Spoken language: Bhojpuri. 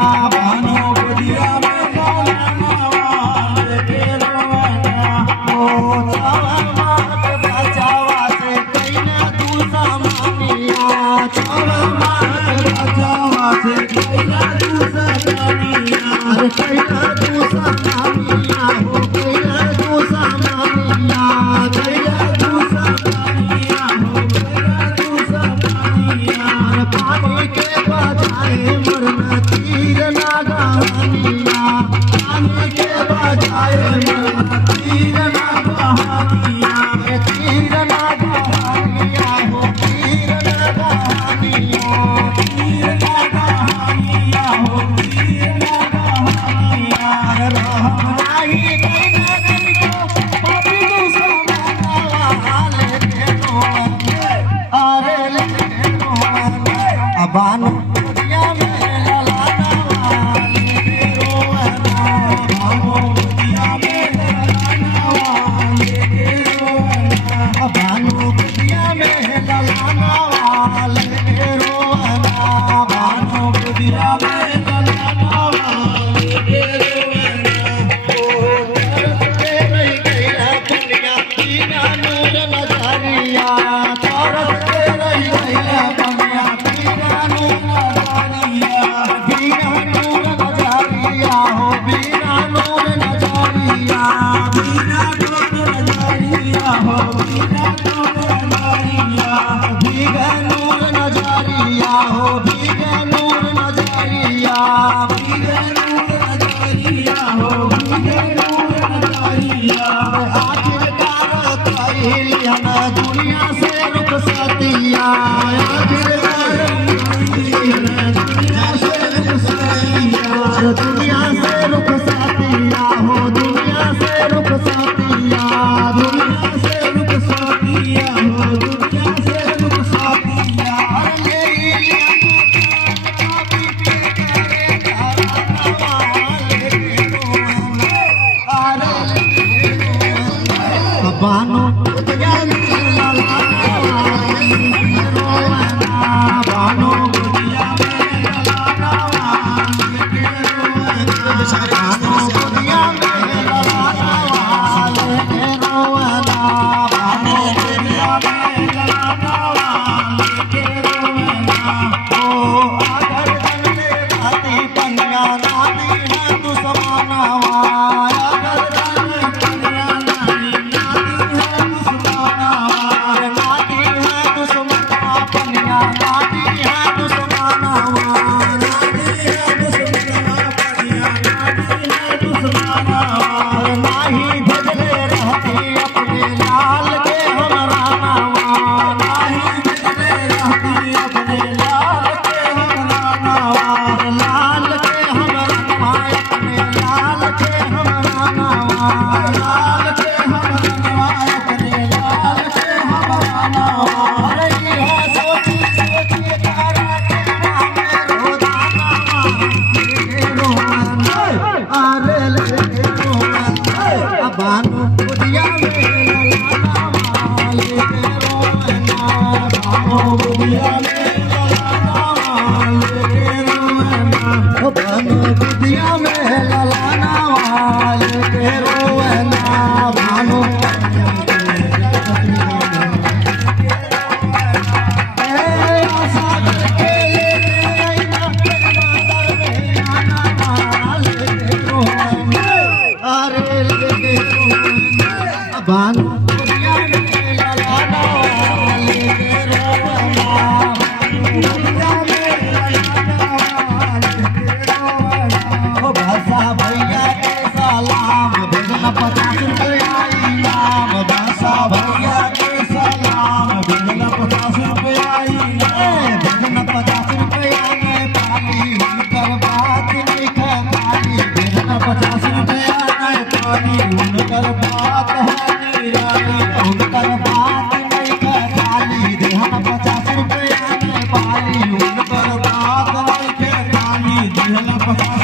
बानो बुधिया में लाना वाल के रोवना ओ चावा मात बचावा से कइना तू सामानिया चावा मात बचावा से कइना तू सामानिया अरे कइना तू सामानिया हो कइना तू सामानिया कइना तू सामानिया हो कइना तू सामानिया पानी के बजाए मरना तीर ना कहानिया पानी के बजाए मरना तीर ना कहानिया तीर ना कहानिया हो तीर ना कहानिया तीर ना कहानिया हो तीर ना कहानिया रहनाई कइना कइना पापी को समाना हाले के नो अरे ले नो बानो बुधिया में लाना वाले के रोवना बानो बुधिया में लाना वाले के रोवना बानो बुधिया में लाना वाले के रोवना बानो बुधिया में लाना वाले के रोवना ओ तरसते रह गया दुनिया बिना नूर नजरिया तरसते रह गया दुनिया बिना नूर नजरिया बिना नूर नजरिया हो बिना नूर नजरिया बिना नूर नजरिया हो बिना नूर नजरिया बिना नूर नजरिया हो बिना नूर नजरिया बिना नूर नजरिया हो बिना नूर नजरिया आखिरकार कइली हम दुनिया से रुखसतिया आखिरकार कइली हम दुनिया से रुखसतिया दुनिया से रुखसतिया हो दुनिया से रुखसतिया दुनिया से रुखसतिया हो दुनिया से रुखसतिया अरे बानो बुधिया में लाना वाले के रोवना बानो बुधिया में लाना वाले के रोवना बानो बुधिया में लाना वाले के रोवना बानो बुधिया में लाना वाले के रोवना ओ अगर जंगले भाती पन्या नाती है तू समानावा अगर जंगले पन्या नाती है तू समानावा नाती है तू समानावा पन्या नाती है तू समानावा नाती है तू समानावा पन्या नाती है तू समानावा नाही भजले रहती अपने लाल के हमरा नावा नाही भजले रहती अपने लाल के हमरा नावा लाल के हमरा नावा अपने लाल के हमरा नावा लाल के हमरा नावा अपने लाल के हमरा नावा अरे ये सोची सोची तारा के नाम रोदाना के रोवना अरे ले रोवना बानो बुधिया में लाना वाले के रोवना बानो बुधिया में लाना वाले के रोवना बानो बुधिया में लाना वाले के रोवना बानो आशा के लेके दर में आना वाले के रोवना अरे ले रोवना बानो बुधिया में लाना वाले के रोवना बुधिया में लाना वाले के रोवना ओ भाषा भैया के सलाम भेजना 50 रुपया इनाम भाषा भैया के सलाम भेजना 50 रुपया इनाम भेजना 50 रुपया में पानी उनकर बात नहीं खाली भेजना 50 रुपया में पानी उनकर बात है निराली उनकर बात नहीं खाली देहना 50 रुपया में पानी उनकर बात नहीं खाली देहना 50